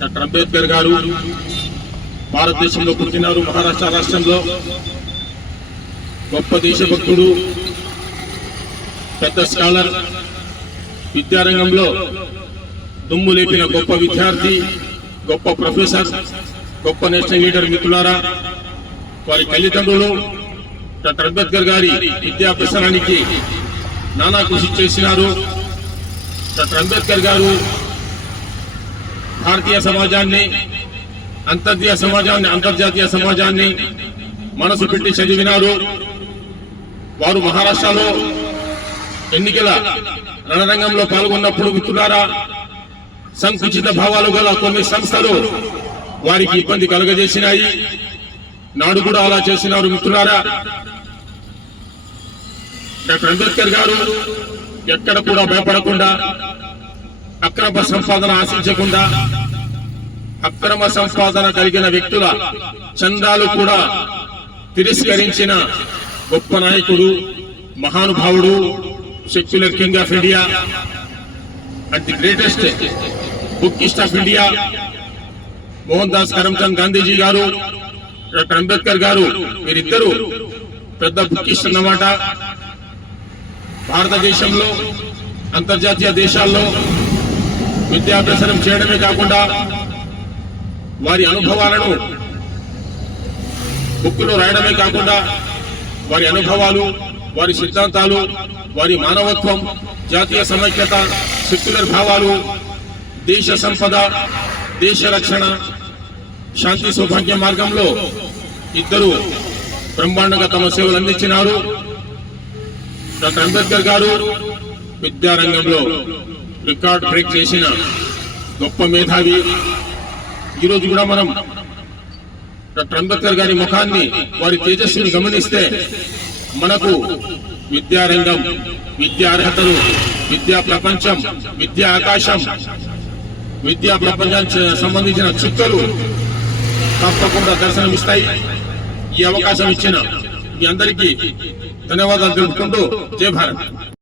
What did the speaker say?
Doctor Ambedkar గారు భారతదేశంలో పుట్టినారు. మహారాష్ట్ర రాష్ట్రంలో గొప్ప దేశభక్తుడు, పెద్ద స్కాలర్, విద్యారంగంలో దుమ్ము లేపిన గొప్ప విద్యార్థి, గొప్ప ప్రొఫెసర్, గొప్ప నేషనల్ లీడర్. మిత్రులారా, వారి తల్లిదండ్రులు డాక్టర్ అంబేద్కర్ గారి విద్యాభ్యాసానికి నానా కృషి చేసినారు. డాక్టర్ అంబేద్కర్ గారు భారతీయ సమాజాన్ని, అంతర్జాతీయ సమాజాన్ని మనసు పెట్టి చదివినారు. వారు మహారాష్ట్రలో ఎన్నికల రణరంగంలో పాల్గొన్నప్పుడు మిత్రులారా, సంకుచిత భావాలు గల కొన్ని సంస్థలు వారికి ఇబ్బంది కలుగజేసినాయి. నాడు కూడా అలా చేసినారు. మిత్రులారా, డాక్టర్ అంబేద్కర్ గారు ఎక్కడ కూడా భయపడకుండా, అక్రమ సంపాదన ఆశించకుండా, అక్రమ సంపాదన కలిగిన వ్యక్తుల చందాలు కూడా తిరస్కరించిన గొప్ప నాయకుడు, మహానుభావుడు, secular king of India and the greatest bookist of India Mohan Das Karamchand Gandhiji గారు, డాక్టర్ అంబేద్కర్ గారు, వీరిద్దరూ పెద్ద బుక్కిస్ట్ అన్నమాట. భారతదేశంలో, అంతర్జాతీయ దేశాల్లో విద్యాభ్యాసం చేయడమే కాకుండా వారి అనుభవాలను బుక్కులో రాయడమే కాకుండా వారి అనుభవాలు, వారి సిద్ధాంతాలు, వారి మానవత్వం, జాతీయ సమైక్యత, సెక్యులర్ భావాలు, దేశ సంపద, దేశ రక్షణ, శాంతి సౌభాగ్య మార్గంలో ఇద్దరు బ్రహ్మాండంగా తమ సేవలు అందించినారు. డాక్టర్ అంబేద్కర్ గారు విద్యారంగంలో రికార్డ్ బ్రేక్ చేసిన గొప్ప మేధావి. ఈరోజు కూడా మనం డాక్టర్ అంబేద్కర్ గారి ముఖాన్ని, వారి తేజస్సుని గమనిస్తే మనకు విద్యారంగం, విద్యా అర్హతలు, విద్యా ప్రపంచం, విద్యా ఆకాశం, విద్యా ప్రపంచానికి సంబంధించిన చుక్కలు తప్పకుండా దర్శనమిస్తాయి. ఈ అవకాశం ఇచ్చిన మీ అందరికీ ధన్యవాదాలు తెలుపుకుంటూ జై భారత్.